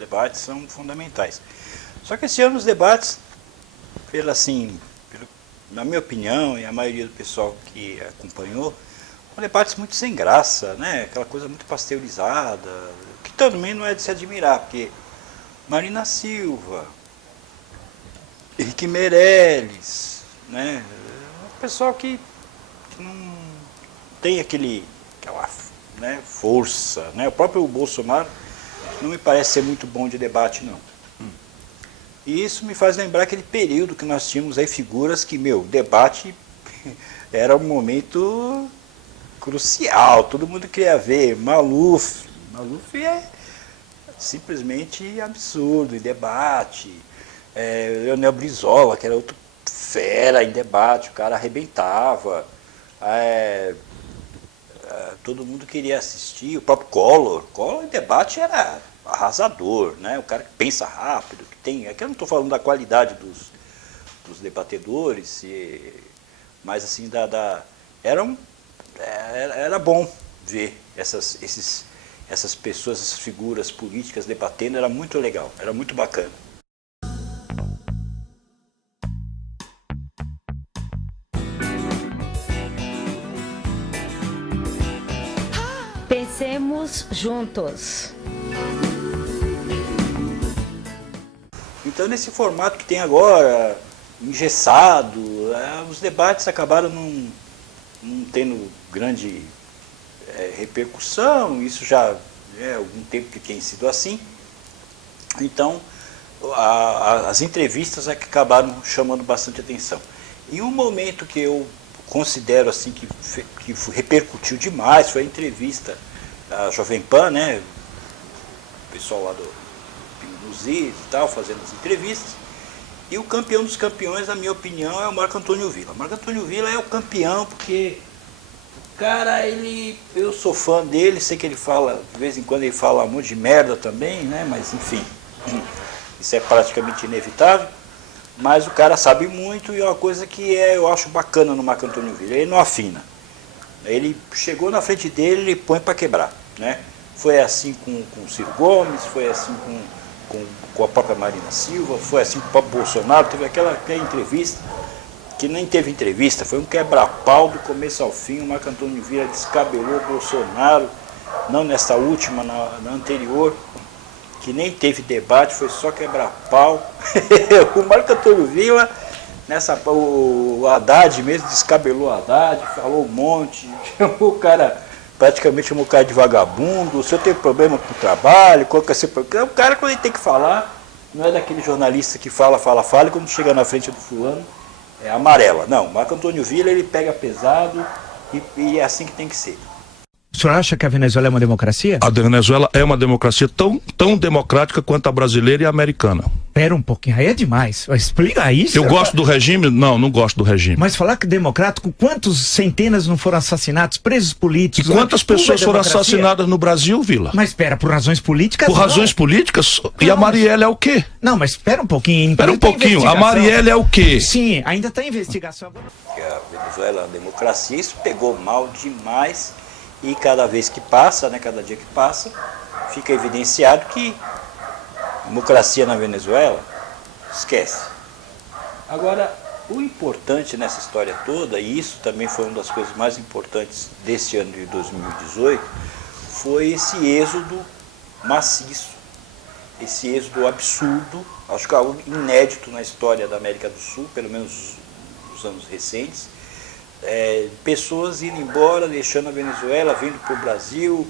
debates são fundamentais. Só que esse ano os debates, na minha opinião e a maioria do pessoal que acompanhou, são debates muito sem graça, né? Aquela coisa muito pasteurizada, que também não é de se admirar, porque Marina Silva, Henrique Meirelles, né? O pessoal que não tem aquela, né, força, né? O próprio Bolsonaro não me parece ser muito bom de debate, não. E isso me faz lembrar aquele período que nós tínhamos aí figuras que, debate era um momento crucial, todo mundo queria ver. Maluf é simplesmente absurdo em debate. Leonel Brizola, que era outro fera em debate, o cara arrebentava. Todo mundo queria assistir, o próprio Collor em debate era arrasador, né? O cara que pensa rápido, que tem. Aqui eu não estou falando da qualidade dos debatedores, mas assim, era bom ver essas pessoas, essas figuras políticas debatendo, era muito legal, era muito bacana. Pensemos juntos. Então, nesse formato que tem agora, engessado, os debates acabaram não tendo grande repercussão, isso já é algum tempo que tem sido assim. Então, as entrevistas é que acabaram chamando bastante atenção. E um momento que eu considero assim que repercutiu demais foi a entrevista da Jovem Pan, né? O pessoal lá do Luzia e tal, fazendo as entrevistas. E o campeão dos campeões, na minha opinião, é o Marco Antônio Villa. O Marco Antônio Villa é o campeão porque o cara, eu sou fã dele, sei que ele fala, de vez em quando ele fala um monte de merda também, né? Mas enfim, isso é praticamente inevitável. Mas o cara sabe muito e é uma coisa que eu acho bacana no Marco Antônio Villa, ele não afina. Ele chegou na frente dele, ele põe para quebrar, né? Foi assim com o Ciro Gomes, foi assim com a própria Marina Silva, foi assim com o próprio Bolsonaro, teve aquela entrevista, que nem teve entrevista, foi um quebra-pau do começo ao fim, o Marco Antônio Villa descabelou o Bolsonaro, não nessa última, na anterior, que nem teve debate, foi só quebra-pau. O Marco Antônio Villa, o Haddad mesmo, descabelou o Haddad, falou um monte, chamou o cara, praticamente chamou o cara de vagabundo, o senhor tem problema com o trabalho, qual que é o seu problema? O cara, quando ele tem que falar, não é daquele jornalista que fala, e quando chega na frente do fulano, é amarela. Não, o Marco Antônio Villa, ele pega pesado e é assim que tem que ser. O senhor acha que a Venezuela é uma democracia? A Venezuela é uma democracia tão democrática quanto a brasileira e a americana. Pera um pouquinho, aí é demais. Explica isso. Eu gosto do regime? Não gosto do regime. Mas falar que democrático, quantos centenas não foram assassinados, presos políticos? E quantas pessoas foram assassinadas no Brasil, Vila? Mas espera, por razões políticas? Por razões políticas? E a Marielle é o quê? Não, mas espera um pouquinho. Espera um pouquinho, a Marielle é o quê? Sim, ainda está em investigação. Que a Venezuela é uma democracia, isso pegou mal demais. E cada vez que passa, né, cada dia que passa, fica evidenciado que democracia na Venezuela, esquece. Agora, o importante nessa história toda, e isso também foi uma das coisas mais importantes desse ano de 2018, foi esse êxodo maciço, esse êxodo absurdo, acho que é algo inédito na história da América do Sul, pelo menos nos anos recentes, pessoas indo embora, deixando a Venezuela, vindo para o Brasil,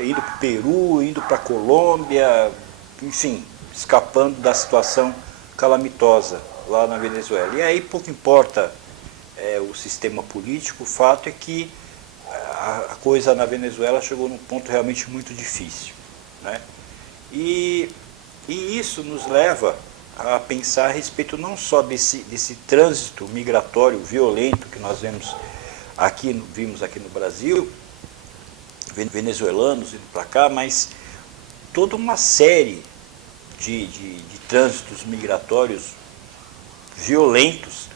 indo para o Peru, indo para a Colômbia, enfim, escapando da situação calamitosa lá na Venezuela. E aí pouco importa o sistema político, o fato é que a coisa na Venezuela chegou num ponto realmente muito difícil, né? E isso nos leva a pensar a respeito não só desse trânsito migratório violento que nós vimos aqui no Brasil, venezuelanos indo para cá, mas toda uma série de trânsitos migratórios violentos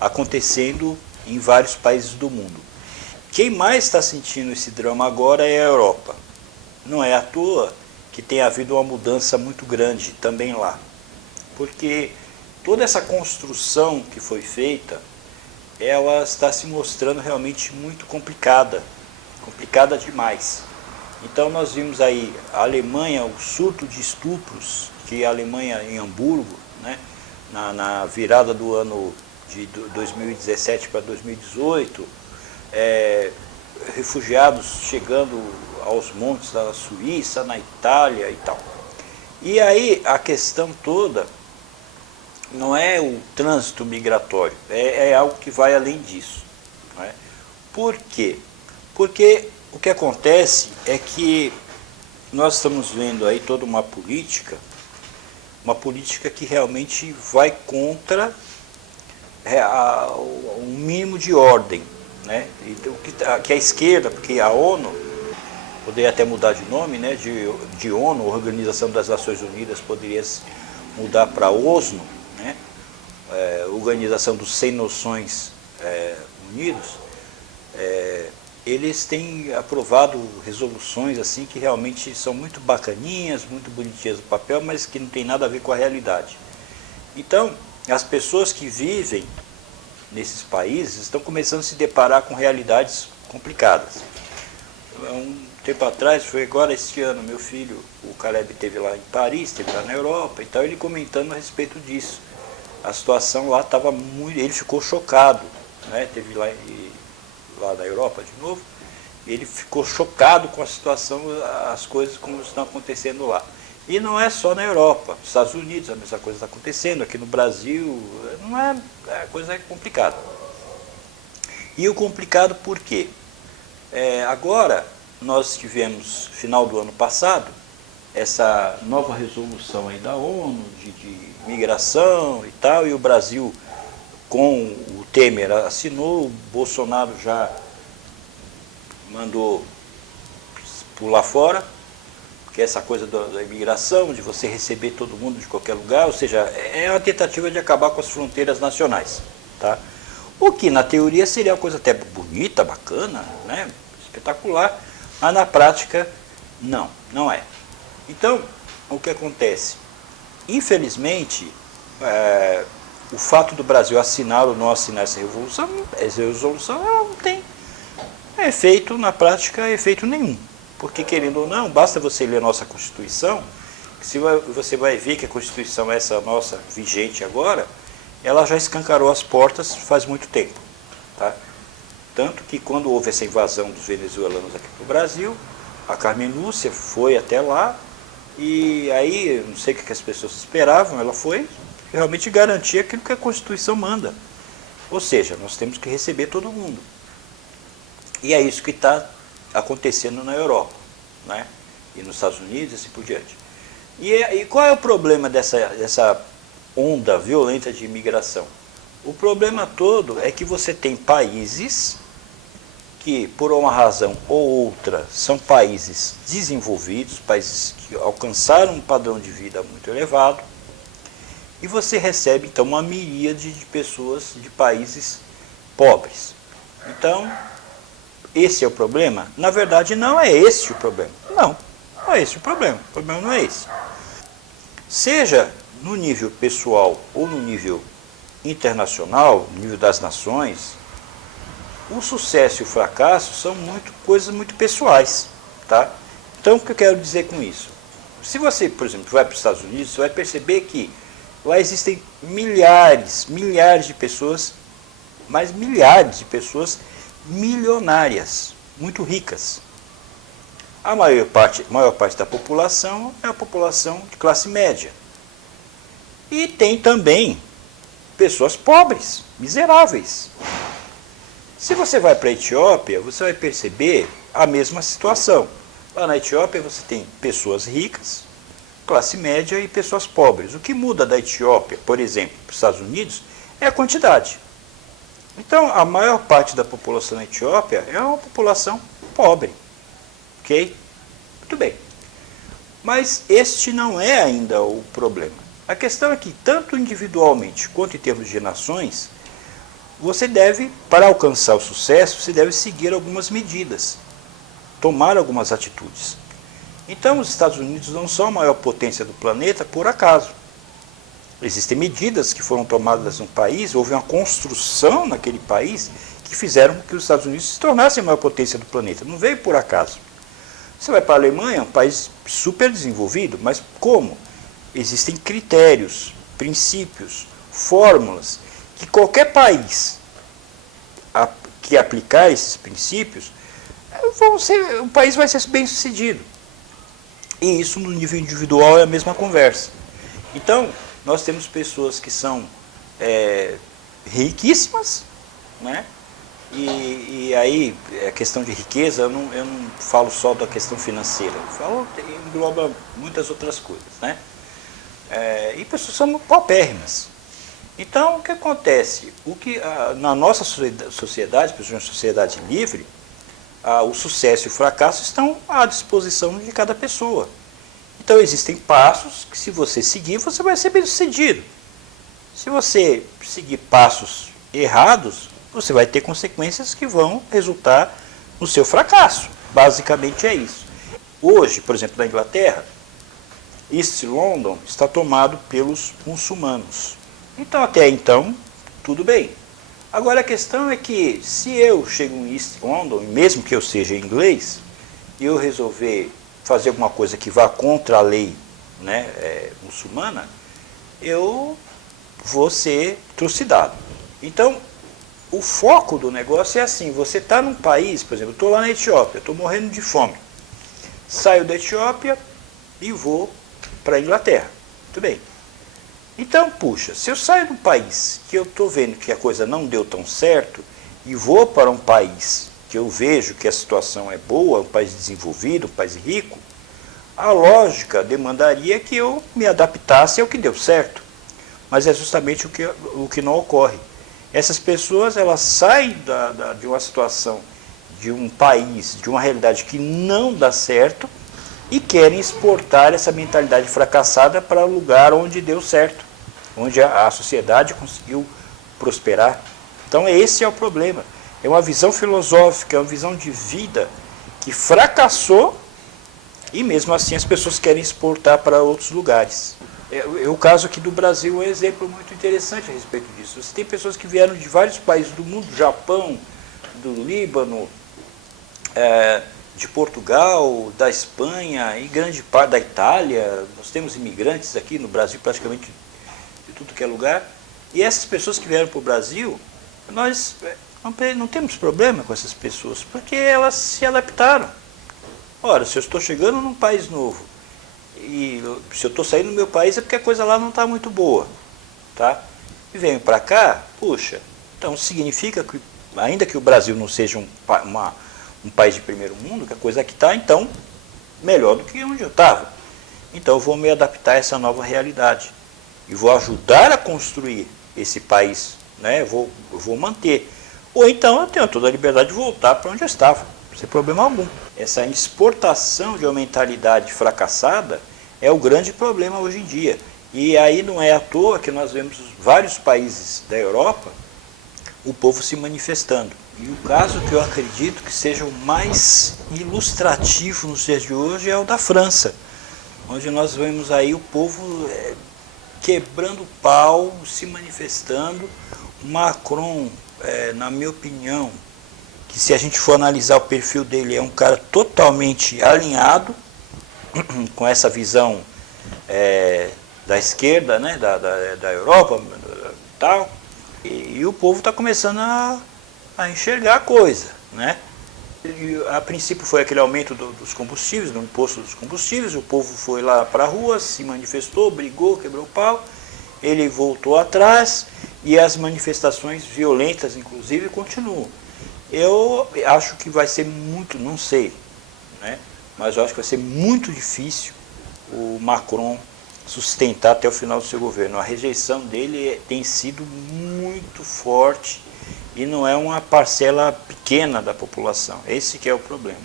acontecendo em vários países do mundo. Quem mais está sentindo esse drama agora é a Europa. Não é à toa que tem havido uma mudança muito grande também lá. Porque toda essa construção que foi feita, ela está se mostrando realmente muito complicada demais. Então nós vimos aí a Alemanha, o surto de estupros, que a Alemanha em Hamburgo, né, na virada do ano de 2017 para 2018, refugiados chegando aos montes da Suíça, na Itália e tal. E aí a questão toda não é o trânsito migratório, é algo que vai além disso. Não é? Por quê? Porque o que acontece é que nós estamos vendo aí toda uma política que realmente vai contra um mínimo de ordem. Né? Então, que a esquerda, porque a ONU, poderia até mudar de nome, né? de ONU, Organização das Nações Unidas, poderia mudar para OSNU, né? Organização dos Sem Nações Unidos, eles têm aprovado resoluções assim que realmente são muito bacaninhas, muito bonitinhas no papel, mas que não tem nada a ver com a realidade. Então, as pessoas que vivem nesses países estão começando a se deparar com realidades complicadas. Um tempo atrás, foi agora este ano, meu filho, o Caleb, esteve lá em Paris, esteve lá na Europa, então ele comentando a respeito disso. A situação lá estava muito... Ele ficou chocado, né? Esteve lá na Europa de novo, ele ficou chocado com a situação, as coisas como estão acontecendo lá. E não é só na Europa, nos Estados Unidos a mesma coisa está acontecendo, aqui no Brasil, não é, a coisa é complicada. E o complicado por quê? Agora, nós tivemos, final do ano passado, essa nova resolução aí da ONU, de migração e tal, e o Brasil, com o Temer, assinou, o Bolsonaro já mandou pular fora, que é essa coisa da imigração, de você receber todo mundo de qualquer lugar, ou seja, é uma tentativa de acabar com as fronteiras nacionais. Tá? O que na teoria seria uma coisa até bonita, bacana, né? Espetacular, mas na prática não é. Então, o que acontece? Infelizmente, o fato do Brasil assinar ou não assinar essa resolução ela não tem efeito, na prática, efeito nenhum. Porque, querendo ou não, basta você ler a nossa Constituição, que você vai ver que a Constituição, essa nossa vigente agora, ela já escancarou as portas faz muito tempo. Tá? Tanto que quando houve essa invasão dos venezuelanos aqui para o Brasil, a Carmen Lúcia foi até lá, e aí, não sei o que as pessoas esperavam, ela foi realmente garantir aquilo que a Constituição manda. Ou seja, nós temos que receber todo mundo. E é isso que está acontecendo na Europa, né? E nos Estados Unidos e assim por diante. E qual é o problema dessa onda violenta de imigração? O problema todo é que você tem países que, por uma razão ou outra, são países desenvolvidos, países que alcançaram um padrão de vida muito elevado, e você recebe, então, uma miríade de pessoas de países pobres. Então, esse é o problema? Na verdade, não é esse o problema. Não é esse o problema. O problema não é esse. Seja no nível pessoal ou no nível internacional, no nível das nações, o sucesso e o fracasso são coisas muito pessoais. Tá? Então, o que eu quero dizer com isso? Se você, por exemplo, vai para os Estados Unidos, você vai perceber que lá existem milhares de pessoas, mas milhares de pessoas milionárias, muito ricas. A maior parte da população é a população de classe média. E tem também pessoas pobres, miseráveis. Se você vai para a Etiópia, você vai perceber a mesma situação. Lá na Etiópia você tem pessoas ricas, classe média e pessoas pobres. O que muda da Etiópia, por exemplo, para os Estados Unidos, é a quantidade. Então, a maior parte da população na Etiópia é uma população pobre. Ok? Muito bem. Mas este não é ainda o problema. A questão é que, tanto individualmente quanto em termos de nações, você deve, para alcançar o sucesso, você deve seguir algumas medidas, tomar algumas atitudes. Então os Estados Unidos não são a maior potência do planeta por acaso. Existem medidas que foram tomadas no país, houve uma construção naquele país que fizeram com que os Estados Unidos se tornassem a maior potência do planeta. Não veio por acaso. Você vai para a Alemanha, um país super desenvolvido, mas como? Existem critérios, princípios, fórmulas, que qualquer país que aplicar esses princípios, o país vai ser bem sucedido. E isso no nível individual é a mesma conversa. Então, nós temos pessoas que são riquíssimas, né? E aí, a questão de riqueza, eu não falo só da questão financeira, eu falo, engloba muitas outras coisas, né? E pessoas são paupérrimas. Então, o que acontece? Na nossa sociedade, principalmente uma sociedade livre, o sucesso e o fracasso estão à disposição de cada pessoa. Então, existem passos que, se você seguir, você vai ser bem-sucedido. Se você seguir passos errados, você vai ter consequências que vão resultar no seu fracasso. Basicamente é isso. Hoje, por exemplo, na Inglaterra, East London está tomado pelos muçulmanos. Então, até então, tudo bem. Agora, a questão é que, se eu chego em East London, mesmo que eu seja inglês, e eu resolver fazer alguma coisa que vá contra a lei, né, muçulmana, eu vou ser trucidado. Então, o foco do negócio é assim, você está num país, por exemplo, eu estou lá na Etiópia, estou morrendo de fome. Saio da Etiópia e vou para a Inglaterra. Muito bem. Então, puxa, se eu saio do país que eu estou vendo que a coisa não deu tão certo e vou para um país que eu vejo que a situação é boa, um país desenvolvido, um país rico, a lógica demandaria que eu me adaptasse ao que deu certo. Mas é justamente o que não ocorre. Essas pessoas, elas saem de uma situação, de um país, de uma realidade que não dá certo e querem exportar essa mentalidade fracassada para o lugar onde deu certo, onde a sociedade conseguiu prosperar. Então esse é o problema. É uma visão filosófica, é uma visão de vida que fracassou e mesmo assim as pessoas querem exportar para outros lugares. O caso aqui do Brasil é um exemplo muito interessante a respeito disso. Você tem pessoas que vieram de vários países do mundo, do Japão, do Líbano, de Portugal, da Espanha e grande parte da Itália. Nós temos imigrantes aqui no Brasil praticamente de tudo que é lugar. E essas pessoas que vieram para o Brasil, nós não temos problema com essas pessoas, porque elas se adaptaram. Ora, se eu estou chegando num país novo, e se eu estou saindo do meu país é porque a coisa lá não está muito boa, tá? E venho para cá, puxa, então significa que, ainda que o Brasil não seja um país de primeiro mundo, que a coisa aqui está, então, melhor do que onde eu estava. Então eu vou me adaptar a essa nova realidade e vou ajudar a construir esse país, né? Eu vou manter. Ou então eu tenho toda a liberdade de voltar para onde eu estava, sem problema algum. Essa exportação de uma mentalidade fracassada é o grande problema hoje em dia. E aí não é à toa que nós vemos vários países da Europa, o povo se manifestando. E o caso que eu acredito que seja o mais ilustrativo nos dias de hoje é o da França, onde nós vemos aí o povo quebrando pau, se manifestando. Macron, na minha opinião, que se a gente for analisar o perfil dele, é um cara totalmente alinhado com essa visão da esquerda, né, da Europa e tal, e o povo está começando a enxergar a coisa, né? E, a princípio foi aquele aumento dos combustíveis, do imposto dos combustíveis, o povo foi lá para a rua, se manifestou, brigou, quebrou o pau, ele voltou atrás e as manifestações violentas, inclusive, continuam. Eu acho que vai ser muito, não sei, né? Mas eu acho que vai ser muito difícil o Macron sustentar até o final do seu governo. A rejeição dele tem sido muito forte e não é uma parcela pequena da população. Esse que é o problema.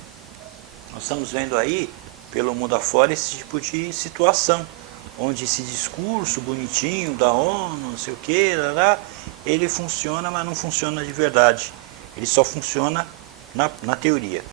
Nós estamos vendo aí, pelo mundo afora, esse tipo de situação, onde esse discurso bonitinho da ONU, não sei o que, ele funciona, mas não funciona de verdade. Ele só funciona na teoria.